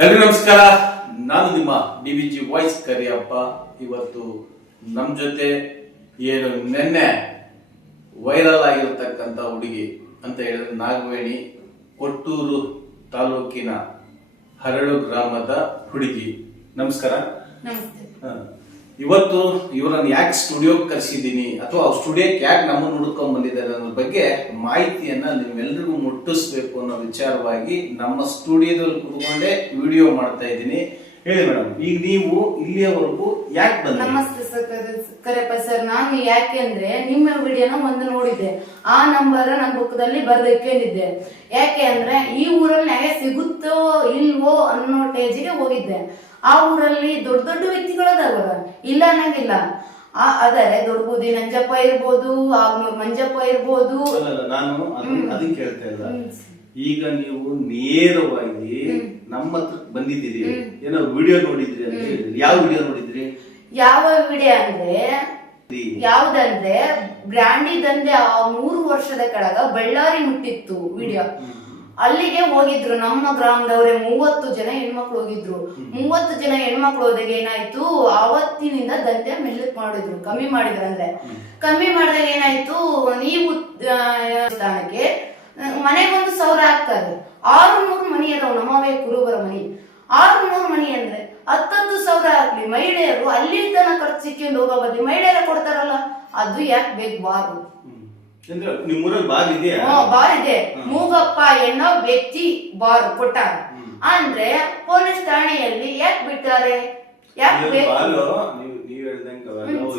ಎಲ್ರಿಗೂ ನಮಸ್ಕಾರ. ನಾನು ನಿಮ್ಮ DVG ವಾಯ್ಸ್ ಕರಿಯಪ್ಪ. ಇವತ್ತು ನಮ್ಮ ಜೊತೆ ಏನು ನಿನ್ನೆ ವೈರಲ್ ಆಗಿರತಕ್ಕಂತ ಹುಡುಗಿ ಅಂತ ಹೇಳಿದ್ರೆ ನಾಗವೇಣಿ, ಕೊಟ್ಟೂರು ತಾಲೂಕಿನ ಹರಳು ಗ್ರಾಮದ ಹುಡುಗಿ. ನಮಸ್ಕಾರ. ಇವತ್ತು ಇವರನ್ನು ಯಾಕೆ ಸ್ಟುಡಿಯೋಗೆ ಕರೆಸಿದ್ದೀನಿ ಅಥವಾ ಸ್ಟುಡಿಯೋಕ್ಕೆ ಯಾಕೆ ನಮ್ಮನ್ನು ಹುಡುಕೊಂಡ್ ಬಂದಿದ್ದಾರೆ ಅನ್ನೋದ್ರ ಬಗ್ಗೆ ಮಾಹಿತಿಯನ್ನ ನಿಮ್ಮೆಲ್ರಿಗೂ ಮುಟ್ಟಿಸ್ಬೇಕು ಅನ್ನೋ ವಿಚಾರವಾಗಿ ನಮ್ಮ ಸ್ಟುಡಿಯೋದಲ್ಲಿ ಕೂತ್ಕೊಂಡೆ ವಿಡಿಯೋ ಮಾಡ್ತಾ ಇದ್ದೀನಿ. ಹೇಳಿ ಮೇಡಮ್, ಈಗ ನೀವು ಇಲ್ಲಿಯವರೆಗೂ ಯಾಕೆ ಬಂದ್ರಿ? ನಮಸ್ತೆ ಸರ್ ಕರೆಪ್ಪ ಸರ್. ನಾನು ಯಾಕೆಂದ್ರೆ ನಿಮ್ಮ ವಿಡಿಯೋನ ಒಂದು ನೋಡಿದ್ದೆ, ಆ ನಂಬರ್ ನನ್ನ ಬುಕ್ದಲ್ಲಿ ಬರ್ದಿಕೊಂಡಿದ್ದೆ. ಯಾಕೆ ಅಂದ್ರೆ ಈ ಊರಲ್ಲಿ ನನಗೆ ಸಿಗುತ್ತೋ ಇಲ್ವೋ ಅನ್ನೋ ಟೇಜಿಗೆ ಹೋಗಿದ್ದೆ. ಆ ಊರಲ್ಲಿ ದೊಡ್ಡ ದೊಡ್ಡ ವ್ಯಕ್ತಿಗಳದವರ ಇಲ್ಲ ಅನ್ನಂಗಿಲ್ಲ. ಆದರೆ ದೊಡ್ಡಬೂದಿ ನಂಜಪ್ಪ ಇರ್ಬೋದು, ಆಗ್ನೂರ್ ಮಂಜಪ್ಪ ಇರ್ಬೋದು. ನಾನು ಅದನ್ನ ಕೇಳ್ತಾ ಇಲ್ಲ. ಈಗ ನೀವು ನೇರವಾಗಿ ನಮ್ಮ ಹತ್ರ ಬಂದಿದ್ದೀರಿ, ಏನೋ ವಿಡಿಯೋ ನೋಡಿದ್ರಿ ಅಂತ ಹೇಳಿದ್ರಿ. ಯಾವ ವಿಡಿಯೋ ನೋಡಿದ್ರಿ? ಯಾವ ವಿಡಿಯೋ ಅಂದ್ರೆ ಯಾವ್ದಂದ್ರೆ ಬ್ರ್ಯಾಂಡಿ ದಂಧೆ 3 ವರ್ಷದ ಕೆಳಗ ಬಳ್ಳಾರಿ ಮುಟ್ಟಿತ್ತು ವಿಡಿಯೋ. ಅಲ್ಲಿಗೆ ಹೋಗಿದ್ರು ನಮ್ಮ ಗ್ರಾಮದವರೇ 30 ಜನ ಹೆಣ್ಮಕ್ಳು ಹೋಗಿದ್ರು. 30 ಜನ ಹೆಣ್ಮಕ್ಳು ಹೋದಾಗ ಏನಾಯ್ತು, ಅವತ್ತಿನಿಂದ ದಂಧೆ ಮೆಲ್ಲಕ್ ಮಾಡಿದ್ರು, ಕಮ್ಮಿ ಮಾಡಿದ್ರು. ಅಂದ್ರೆ ಕಮ್ಮಿ ಮಾಡಿದಾಗ ಏನಾಯ್ತು, ನೀವು ಸ್ಥಾನಕ್ಕೆ ಮನೆಗೆ 1,000 ಹಾಕ್ತಾರೆ. 600 ಮನಿ ಅದಾವ ನಮ್ಮವೇ ಕುರುಬರ ಮನಿ. 600 ಮನಿ ಅಂದ್ರೆ 10,000 ಹಾಕ್ಲಿ. ಮಹಿಳೆಯರು ಅಲ್ಲಿ ತನ ಖರ್ಚು ಸಿಕ್ಕಿಂದ ಹೋಗೋ ಬದ್ಲಿ ಮಹಿಳೆಯರ ಕೊಡ್ತಾರಲ್ಲ, ಅದು ಯಾಕೆ ಬೇಕು ಬಾರು? ಬಾರ್ ಇದೆ. ಮೂಗಪ್ಪ ಎನ್ನೋ ವ್ಯಕ್ತಿ ಬಾರ್ ಕೊಟ್ಟಾರ ಅಂದ್ರೆ ಪೊಲೀಸ್ ಠಾಣೆಯಲ್ಲಿ ಯಾಕೆ ಬಿಟ್ಟಾರೆ? ಯಾಕೆ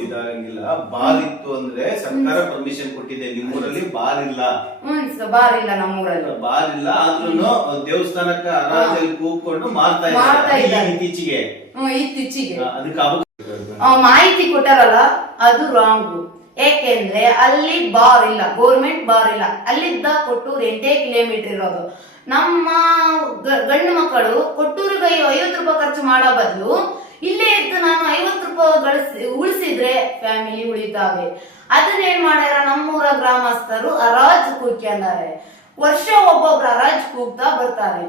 ಇದಾಗಂಗಿಲ್ಲ. ಬಾರ್ ಇತ್ತು ಅಂದ್ರೆ ಸರ್ಕಾರ ಪರ್ಮಿಷನ್ ಕೊಟ್ಟಿದೆ. ನಿಮ್ಮೂರಲ್ಲಿ ಬಾರ್ ಇಲ್ಲ. ಬಾರ್ ಇಲ್ಲ, ನಮ್ಮೂರಲ್ಲಿ ಬಾರ್ ಇಲ್ಲ. ಆದ್ರೂ ದೇವಸ್ಥಾನಕ್ಕ ಹರಾಜಲ್ಲಿ ಕೂತ್ಕೊಂಡು ಮಾಡ್ತಾ ಇದ್ದಾರೆ ಇತ್ತೀಚೆಗೆ. ಅದಕ್ಕೆ ಮಾಹಿತಿ ಕೊಟ್ಟಾರಲ್ಲ, ಅದು ರಾಂಗ್. ಯಾಕೆಂದ್ರೆ ಅಲ್ಲಿ ಬಾರ್ ಇಲ್ಲ, ಗೌರ್ಮೆಂಟ್ ಬಾರ್ ಇಲ್ಲ. ಅಲ್ಲಿದ್ದ ಕೊಟ್ಟೂರು 8 ಕಿಲೋಮೀಟರ್ ಇರೋದು. ನಮ್ಮ ಗಂಡು ಮಕ್ಕಳು ಕೊಟ್ಟೂರಿಗೆ 50 ರೂಪಾಯಿ ಖರ್ಚು ಮಾಡೋ ಬದಲು ಇಲ್ಲೇ ಇದ್ದು ನಾನು 50 ರೂಪಾಯಿ ಉಳಿಸಿದ್ರೆ ಫ್ಯಾಮಿಲಿ ಉಳಿತಾವೆ. ಅದನ್ನೇನ್ ಮಾಡ್ಯಾರ ನಮ್ಮೂರ ಗ್ರಾಮಸ್ಥರು ಹರಾಜ್ ಕೂಗ್ತಾರೆ. ವರ್ಷ ಒಬ್ಬೊಬ್ರು ಹರಾಜ್ ಕೂಗ್ತಾ ಬರ್ತಾರೆ.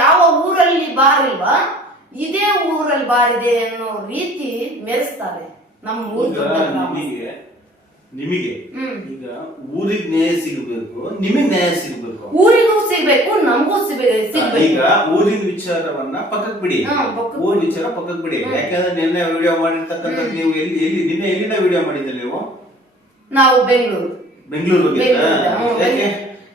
ಯಾವ ಊರಲ್ಲಿ ಬಾರ್ ಇಲ್ವಾ, ಇದೇ ಊರಲ್ಲಿ ಬಾರ್ ಇದೆ ಅನ್ನೋ ರೀತಿ ಮೆರೆಸ್ತಾರೆ. ನಿಮಗೆ ಈಗ ಊರಿಗೆ ನ್ಯಾಯ ಸಿಗಬೇಕು, ನಿಮಗೆ ನ್ಯಾಯ ಸಿಗಬೇಕು. ಊರಿಗೂ ಸಿಗ್ಬೇಕು, ನಮಗೂ ಸಿಗ್ಬೇಕು. ಈಗ ಊರಿನ ವಿಚಾರವನ್ನ ಪಕ್ಕಕ್ಕೆ ಬಿಡಿ, ಊರ್ ವಿಚಾರ ಪಕ್ಕಕ್ಕೆ ಬಿಡಿ. ಯಾಕಂದ್ರೆ ನಿನ್ನೆ ವಿಡಿಯೋ ಮಾಡಿರ್ತಕ್ಕಂಥ ನೀವು ನಿನ್ನೆ ಎಲ್ಲಿಂದ ವಿಡಿಯೋ ಮಾಡಿದ್ದೆ ನೀವು? ನಾವು ಬೆಂಗಳೂರು. ಯಾಕೆ?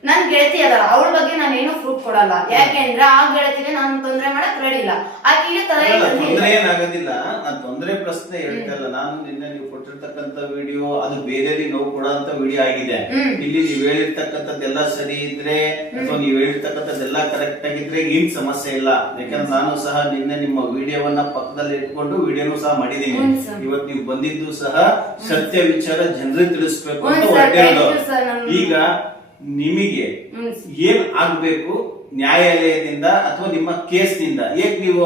ನನ್ ಗೆಳತಿ ಅದ, ಅವಳ ಬಗ್ಗೆ ನಾನು ಏನು ಪ್ರೂಫ್ ಕೊಡಲ್ಲ. ಯಾಕೆಂದ್ರೆ ಆ ಗೆಳತಿಗೆ ನಾನು ತೊಂದರೆ ಮಾಡಕ್ ರೆಡಿ ಇಲ್ಲ. ಆಕೆಗೆ ತೊಂದರೆ ಏನಾಗೋದಿಲ್ಲ. ನಾನು ತೊಂದರೆ ಪ್ರಶ್ನೆ ಹೇಳ್ತಾ ಇಲ್ಲ. ನಾನು ನಿನ್ನೆ ನೀವು ಕೊಟ್ಟಿರ್ತಕ್ಕಂಥ ವಿಡಿಯೋ ಅದು ಬೇರೆ ನೋವು ಕೊಡೋಂತ ವಿಡಿಯೋ ಆಗಿದೆ. ಇಲ್ಲಿ ನೀವು ಹೇಳಿರ್ತಕ್ಕಂಥದ್ದೆಲ್ಲ ಸರಿ ಇದ್ರೆ ಅಥವಾ ನೀವು ಹೇಳಿರ್ತಕ್ಕಂಥದ್ದೆಲ್ಲ ಕರೆಕ್ಟ್ ಆಗಿದ್ರೆ ಏನ್ ಸಮಸ್ಯೆ ಇಲ್ಲ. ಯಾಕಂದ್ರೆ ನಾನು ಸಹ ನಿನ್ನೆ ನಿಮ್ಮ ವಿಡಿಯೋವನ್ನ ಪಕ್ಕದಲ್ಲಿ ಇಟ್ಕೊಂಡು ವಿಡಿಯೋನು ಸಹ ಮಾಡಿದೀನಿ. ಇವತ್ತು ನೀವು ಬಂದಿದ್ದು ಸಹ ಸತ್ಯ ವಿಚಾರ ಜನರಿಗೆ ತಿಳಿಸ್ಬೇಕು ಅಂತ ಹೊರಟಿರೋದು. ಈಗ ನಿಮಗೆ ಏನ್ ಆಗ್ಬೇಕು ನ್ಯಾಯಾಲಯದಿಂದ ಅಥವಾ ನಿಮ್ಮ ಕೇಸ್ನಿಂದ? ಏಕ್ ನೀವು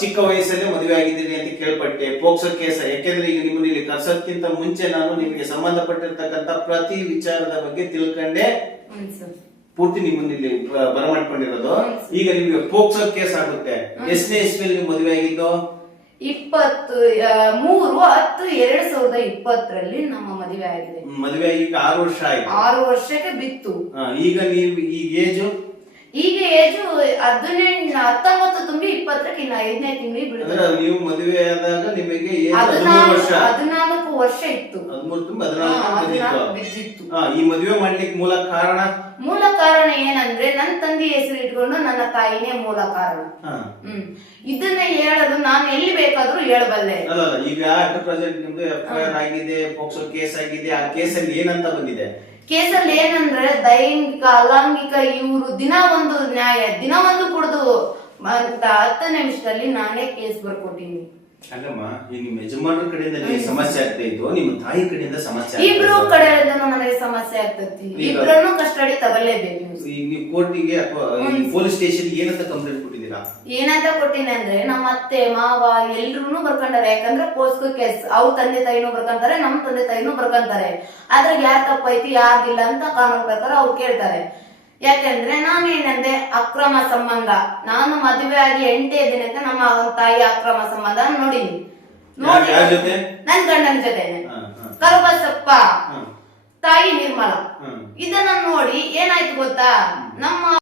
ಚಿಕ್ಕ ವಯಸ್ಸಲ್ಲೇ ಮದುವೆ ಆಗಿದ್ದೀರಿ ಅಂತ ಕೇಳ್ಪಟ್ಟೆ, ಪೋಕ್ಸೋ ಕೇಸ್. ಯಾಕೆಂದ್ರೆ ಈಗ ನಿಮ್ಮನ್ನ ಇಲ್ಲಿ ಕರ್ಸೋದ್ಕಿಂತ ಮುಂಚೆ ನಾನು ನಿಮಗೆ ಸಂಬಂಧಪಟ್ಟಿರ್ತಕ್ಕಂಥ ಪ್ರತಿ ವಿಚಾರದ ಬಗ್ಗೆ ತಿಳ್ಕೊಂಡೆ ಪೂರ್ತಿ ನಿಮ್ಮನ್ನ ಇಲ್ಲಿ ಬರಮಾಡ್ಕೊಂಡಿರೋದು. ಈಗ ನಿಮಗೆ ಪೋಕ್ಸೋ ಕೇಸ್ ಆಗುತ್ತೆ. ಎಷ್ಟನೇ ಇಸ್ವಿಯಲ್ಲಿ ನೀವು ಮದುವೆ ಆಗಿದ್ದು? 23/10/2020 ನಮ್ಮ ಮದುವೆ ಆಗಿದೆ. ಮದುವೆ ಈಗ 6 ವರ್ಷ ಆಯ್ತು. 6 ವರ್ಷಕ್ಕೆ ಬಿತ್ತು. ಈಗ ನೀವು ಈಗ ಏಜು 19 ತುಂಬಿ 20ಕ್ಕೆ ಇನ್ನು 5ನೇ ತಿಂಗಳಿಗೆ ಬಿಡುತ್ತೆ. ನೀವು ಮದುವೆ ಆದಾಗ ನಿಮಗೆ 14 ವರ್ಷ ಇತ್ತು. 13 ತುಂಬಿ 14 ಬಿದ್ದಿತ್ತು. ಈ ಮದುವೆ ಮಾಡ್ಲಿಕ್ಕೆ ಮೂಲ ಕಾರಣ ಏನಂದ್ರೆ ನನ್ನ ತಂದೆ ಹೆಸರು ಇಟ್ಕೊಂಡು ನನ್ನ ತಾಯಿನೇ ಮೂಲ ಕಾರಣ. ಇದನ್ನ ಹೇಳಲು ನಾನು ಎಲ್ಲಿ ಬೇಕಾದ್ರೂ ಹೇಳಬಲ್ಲೆ. ಈಗ ಪ್ರೆಸೆಂಟ್ ನಿಮ್ದು FIR ಆಗಿದೆ, ಪೋಕ್ಸೋ ಕೇಸ್ ಆಗಿದೆ. ಆ ಕೇಸಲ್ಲಿ ಏನಂತ ಬಂದಿದೆ? ಕೇಸಲ್ಲಿ ಏನಂದ್ರೆ ದೈಂಗಿಕ ಅಲೈಂಗಿಕ ಇವರು ದಿನ ಒಂದು ಕುಡಿದು ಅಂತ 10 ನಿಮಿಷದಲ್ಲಿ ನಾನೇ ಕೇಸ್ ಬರ್ಕೊಟ್ಟಿನಿ. ಅಲ್ಲಮ್ಮ, ಈ ನಿಮ್ಮ ಯಜಮಾನರ ಕಡೆಯಿಂದ ಸಮಸ್ಯೆ ಆಗ್ತಾ ಇತ್ತು, ನಿಮ್ಮ ತಾಯಿ ಕಡೆಯಿಂದ ಸಮಸ್ಯೆ? ಇಬ್ರು ಕಡೆಯಿಂದ ನನಗೆ ಸಮಸ್ಯೆ ಆಗ್ತೈತಿ. ಇಬ್ರನ್ನು ಕಸ್ಟಡಿ ತಗೊಳ್ಳೇಬೇಕು. ಈಗ ನೀವು ಕೋರ್ಟಿಗೆ ಅಥವಾ ಪೊಲೀಸ್ ಸ್ಟೇಷನ್ ಏನಂತ ಕಂಪ್ಲೇಂಟ್ ಕೊಟ್ಟಿದ್ದೀರಾ? ಏನಂತ ಕೊಟ್ಟಿನಿ ಅಂದ್ರೆ ನಮ್ಮ ಅತ್ತೆ ಮಾವ ಎಲ್ರು ಬರ್ಕೊಂಡಾರೆ. ಯಾಕಂದ್ರೆ ಪೋಸ್ಕೋ ಕೇಸ್ ಅವ್ರ ತಂದೆ ತಾಯಿನೂ ಬರ್ಕೊಂತಾರೆ, ನಮ್ಮ ತಂದೆ ತಾಯಿನೂ ಬರ್ಕೊಂತಾರೆ. ಅದ್ರಾಗ ಯಾರ್ ತಪ್ಪೈತಿ ಯಾರ್ದಿಲ್ಲ ಅಂತ ಕಾನೂನು ಪ್ರಕಾರ ಅವ್ರು ಕೇಳ್ತಾರೆ. ಯಾಕಂದ್ರೆ ನಾನೇನಂದೆ ಅಕ್ರಮ ಸಂಬಂಧ. ನಾನು ಮದುವೆ ಆಗಿ 8ನೇ ದಿನಕ್ಕೆ ನಮ್ಮ ತಾಯಿ ಅಕ್ರಮ ಸಂಬಂಧ ನೋಡಿನಿ. ಯಾರ ಜೊತೆ? ನನ್ ಗಂಡನ ಜೊತೆನೆ. ಹ, ಹ. ಕರುಬಸಪ್ಪ, ಹ. ತಾಯಿ ನಿರ್ಮಲ. ಹ್ಮ್. ಇದನ್ನ ನೋಡಿ ಏನಾಯ್ತು ಗೊತ್ತಾ, ನಮ್ಮ